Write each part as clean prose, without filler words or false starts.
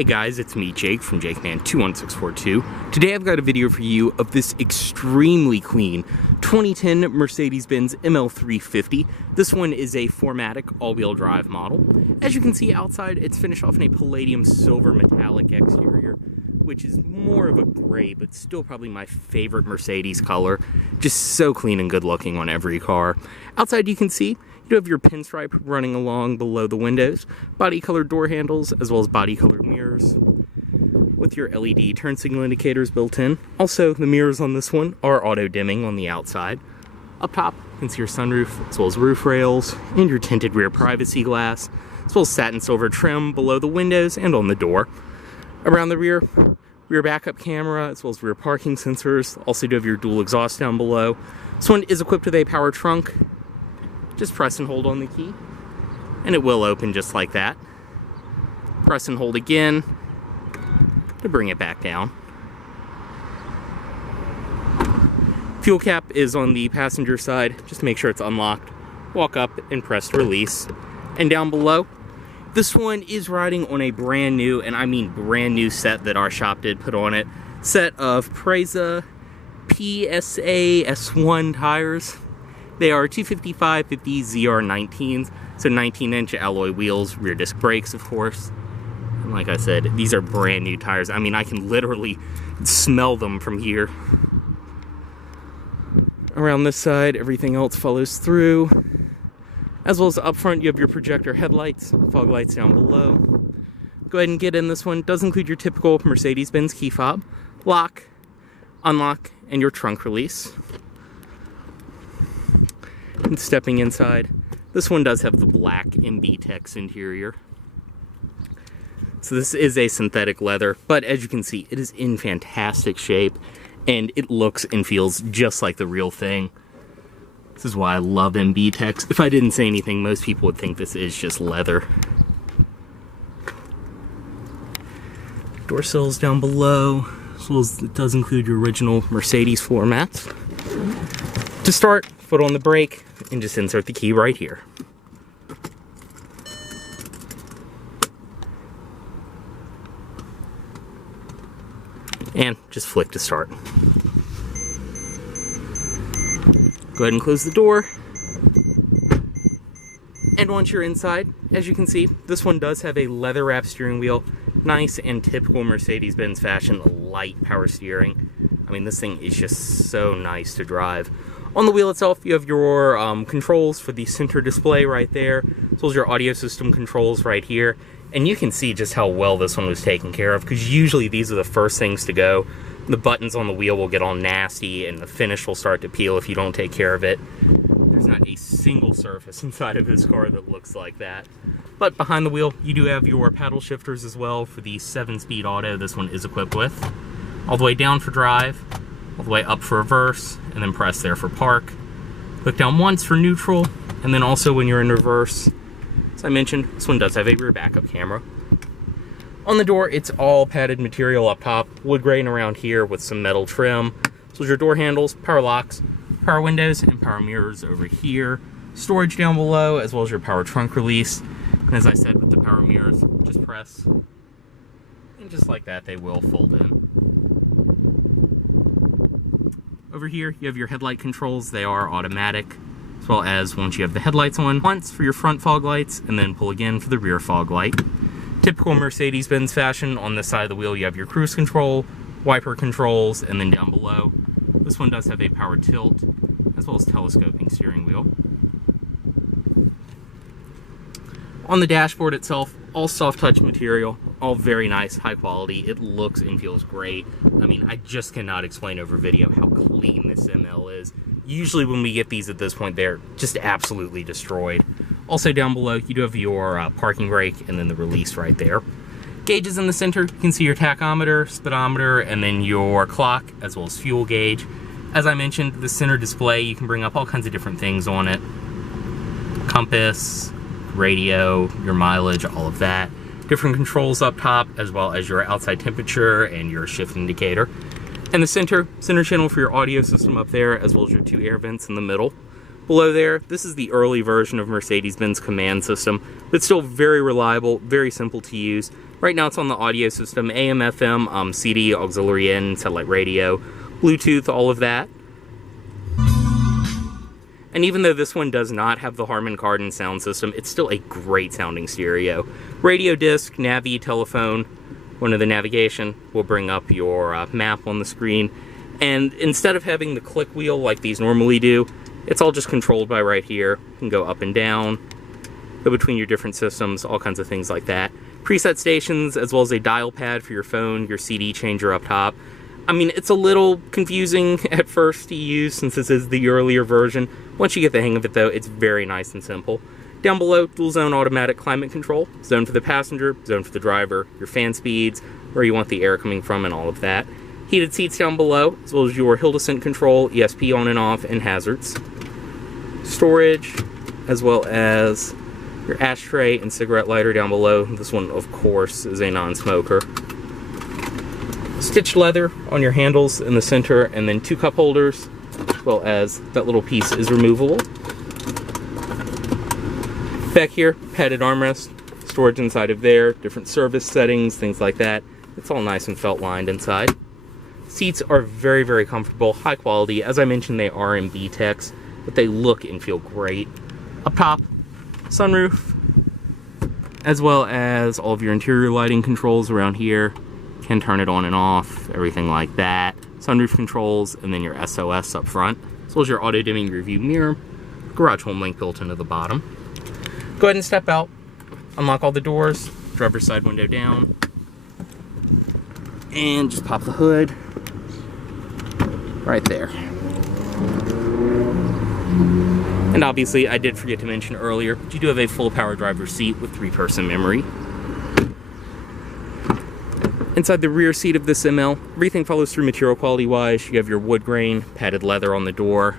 Hey guys, it's me, Jake, from JakeMan21642. Today I've got a video for you of this extremely clean 2010 Mercedes-Benz ML350. This one is a 4Matic all-wheel drive model. As you can see outside, it's finished off in a palladium silver metallic exterior, which is more of a gray, but still probably my favorite Mercedes color. Just so clean and good looking on every car. Outside you can see you have your pinstripe running along below the windows, body colored door handles, as well as body colored mirrors with your LED turn signal indicators built in. Also, the mirrors on this one are auto dimming on the outside. Up top, you can see your sunroof, as well as roof rails, and your tinted rear privacy glass, as well as satin silver trim below the windows and on the door. Around the rear backup camera, as well as rear parking sensors. Also do have your dual exhaust down below. This one is equipped with a power trunk. Just press and hold on the key, and it will open just like that. Press and hold again to bring it back down. Fuel cap is on the passenger side. Just make sure it's unlocked. Walk up and press release. And down below, this one is riding on a brand new, and I mean brand new set that our shop did put on it. Set of Preza PSA S1 tires. They are 255/50 ZR19s, so 19-inch alloy wheels, rear disc brakes, of course. And like I said, these are brand new tires. I mean, I can literally smell them from here. Around this side, everything else follows through. As well as up front, you have your projector headlights, fog lights down below. Go ahead and get in this one. Does include your typical Mercedes-Benz key fob, lock, unlock, and your trunk release. And stepping inside, this one does have the black MB-Tex interior. So this is a synthetic leather, but as you can see, it is in fantastic shape, and it looks and feels just like the real thing. This is why I love MB-Tex. If I didn't say anything, most people would think this is just leather. Door sills down below, as well as it does include your original Mercedes floor mats. To start, foot on the brake, and just insert the key right here. And just flick to start. Go ahead and close the door. And once you're inside, as you can see, this one does have a leather wrap steering wheel. Nice and typical Mercedes-Benz fashion, light power steering. I mean, this thing is just so nice to drive. On the wheel itself, you have your controls for the center display right there, as well as your audio system controls right here. And you can see just how well this one was taken care of, because usually these are the first things to go. The buttons on the wheel will get all nasty, and the finish will start to peel if you don't take care of it. There's not a single surface inside of this car that looks like that. But behind the wheel, you do have your paddle shifters as well for the 7-speed auto this one is equipped with. All the way down for drive, all the way up for reverse, and then press there for park. Click down once for neutral, and then also when you're in reverse, as I mentioned, this one does have a rear backup camera. On the door, it's all padded material up top, wood grain around here with some metal trim. So your door handles, power locks, power windows, and power mirrors over here. Storage down below, as well as your power trunk release. And as I said, with the power mirrors, just press, and just like that, they will fold in. Over here, you have your headlight controls. They are automatic, as well as once you have the headlights on, once for your front fog lights, and then pull again for the rear fog light. Typical Mercedes-Benz fashion, on this side of the wheel, you have your cruise control, wiper controls, and then down below, this one does have a power tilt, as well as telescoping steering wheel. On the dashboard itself, all soft touch material, all very nice, high quality. It looks and feels great. I mean, I just cannot explain over video how clean this ML is. Usually when we get these at this point, they're just absolutely destroyed. Also down below, you do have your parking brake and then the release right there. Gauges in the center, you can see your tachometer, speedometer, and then your clock, as well as fuel gauge. As I mentioned, the center display, you can bring up all kinds of different things on it. Compass, radio, your mileage, all of that. Different controls up top, as well as your outside temperature and your shift indicator. And the center channel for your audio system up there, as well as your 2 air vents in the middle. Below there, this is the early version of Mercedes-Benz command system, but still very reliable, very simple to use. Right now it's on the audio system, AM, FM, CD, auxiliary in, satellite radio, Bluetooth, all of that. And even though this one does not have the Harman Kardon sound system, it's still a great sounding stereo. Radio disc, Navi, telephone, one of the navigation will bring up your map on the screen. And instead of having the click wheel like these normally do, it's all just controlled by right here. You can go up and down, go between your different systems, all kinds of things like that. Preset stations, as well as a dial pad for your phone, your CD changer up top. I mean, it's a little confusing at first to use since this is the earlier version. Once you get the hang of it though, it's very nice and simple. Down below, dual zone automatic climate control, zone for the passenger, zone for the driver, your fan speeds, where you want the air coming from and all of that. Heated seats down below, as well as your hill descent control, ESP on and off, and hazards. Storage, as well as your ashtray and cigarette lighter down below. This one, of course, is a non-smoker. Stitched leather on your handles in the center, and then 2 cup holders, as well as that little piece is removable. Back here, padded armrest, storage inside of there, different service settings, things like that. It's all nice and felt lined inside. Seats are very, very comfortable, high quality. As I mentioned, they are in B-Tex, but they look and feel great. Up top, sunroof, as well as all of your interior lighting controls around here. Can turn it on and off, everything like that. Sunroof controls, and then your SOS up front, as well as your auto-dimming rearview mirror. Garage home link built into the bottom. Go ahead and step out, unlock all the doors, driver's side window down, and just pop the hood right there. And obviously, I did forget to mention earlier, but you do have a full power driver's seat with 3-person memory. Inside the rear seat of this ML, everything follows through material quality wise. You have your wood grain, padded leather on the door.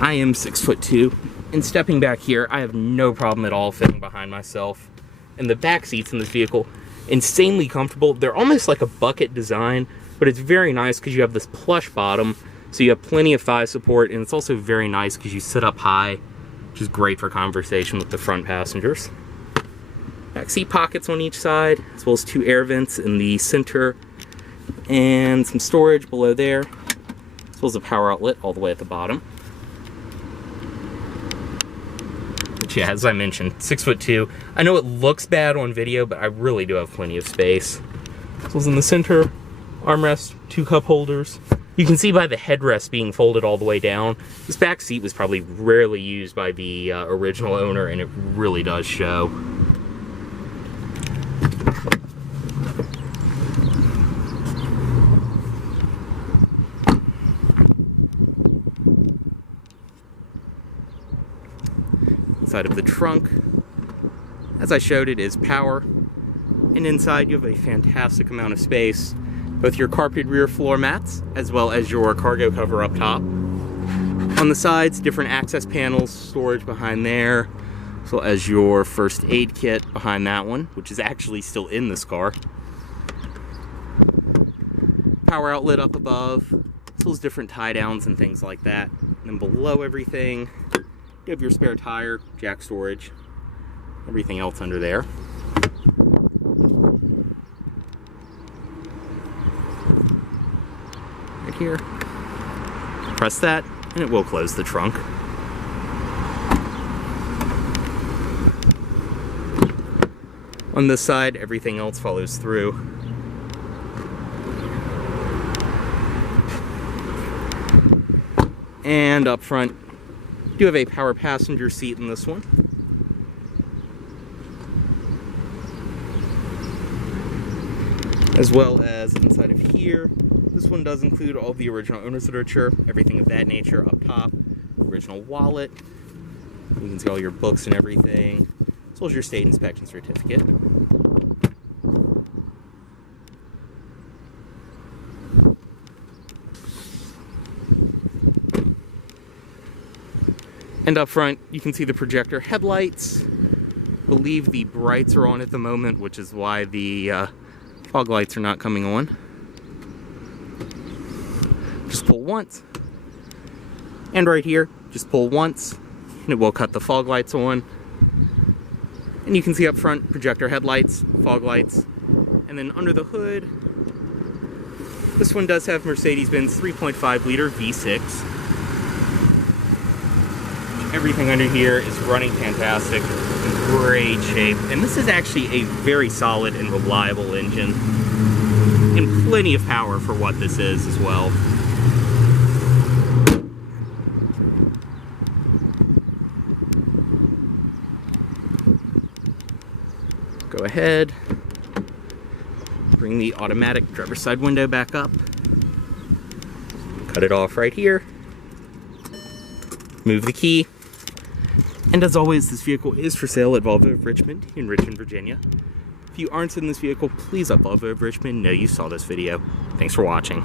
I am 6'2", and stepping back here, I have no problem at all fitting behind myself. And the back seats in this vehicle, insanely comfortable. They're almost like a bucket design, but it's very nice because you have this plush bottom, so you have plenty of thigh support, and it's also very nice because you sit up high, which is great for conversation with the front passengers. Back seat pockets on each side, as well as 2 air vents in the center, and some storage below there, as well as a power outlet all the way at the bottom. But yeah, as I mentioned, 6'2". I know it looks bad on video, but I really do have plenty of space. As well as in the center, armrest, 2 cup holders. You can see by the headrest being folded all the way down, this back seat was probably rarely used by the original owner, and it really does show. Inside of the trunk, as I showed, it is power, and inside you have a fantastic amount of space, both your carpeted rear floor mats as well as your cargo cover up top. On the sides, different access panels, storage behind there, as well as your first aid kit behind that one, which is actually still in this car. Power outlet up above, as well as different tie downs and things like that. And then below everything, you have your spare tire, jack storage, everything else under there. Right here. Press that, and it will close the trunk. On this side, everything else follows through. And up front, you do have a power passenger seat in this one. As well as inside of here, this one does include all the original owner's literature, everything of that nature up top. Original wallet. You can see all your books and everything, as well as your state inspection certificate. And up front, you can see the projector headlights. I believe the brights are on at the moment, which is why the fog lights are not coming on. Just pull once. And right here, just pull once, and it will cut the fog lights on. And And you can see up front projector headlights, fog lights, and then under the hood, this one does have Mercedes-Benz 3.5 liter V6. Everything under here is running fantastic, in great shape, and this is actually a very solid and reliable engine, and plenty of power for what this is as well. Go ahead, bring the automatic driver's side window back up, cut it off right here, move the key, and as always, this vehicle is for sale at Volvo of Richmond in Richmond, Virginia. If you aren't in this vehicle, please let Volvo of Richmond know you saw this video. Thanks for watching.